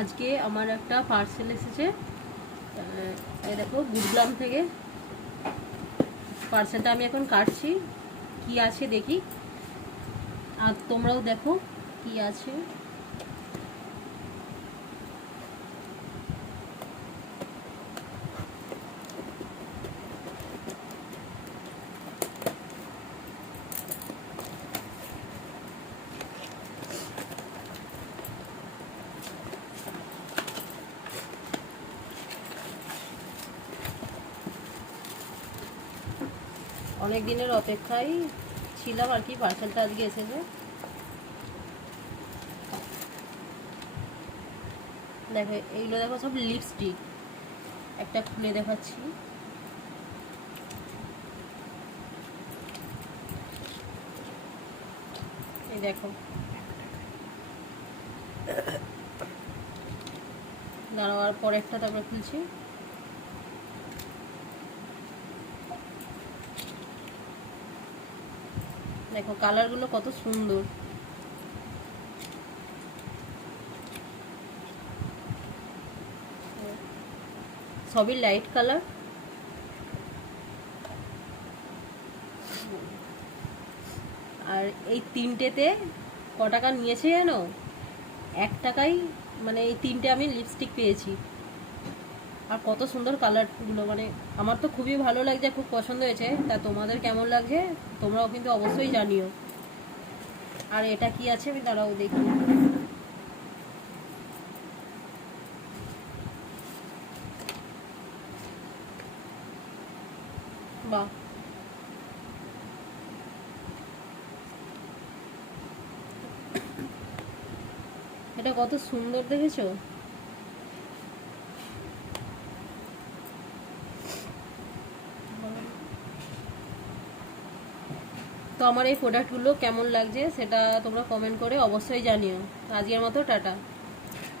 আজকে আমার একটা পার্সেল এসেছে। দেখো, গুরগ্রাম থেকে। পার্সেলটা আমি এখন কাটছি। কি আছে দেখি। আর তোমরাও দেখো কি আছে। অনেক দিনের অপেক্ষায় ছিলাম আর কি পার্সেলটা আজকে এসেছে। দেখো, এইগুলো দেখো সব লিপস্টিক একটা খুলে দেখাচ্ছি। এই দেখো। দাঁড়াও, আর পরেরটা তারপরে খুলছি। দেখো কালারগুলো কত সুন্দর। সবই লাইট কালার আর এই তিনটেতে ক টাকা নিয়েছে জানো? এক টাকাই মানে এই তিনটে আমি লিপস্টিক পেয়েছি। আর কত সুন্দর কালারগুলো মানে আমার তো খুবই ভালো লাগছে, খুব পছন্দ হয়েছে। তা তোমাদের কেমন লাগছে? তোমরাও কিন্তু অবশ্যই জানিও। আর এটা কি আছে? আমি দাঁড়াও, দেখি। বাহ। এটা কত সুন্দর দেখেছ? তো আমার এই প্রোডাক্টগুলো কেমন লাগছে সেটা তোমরা কমেন্ট করে অবশ্যই জানিও। আজকের মতো টাটা।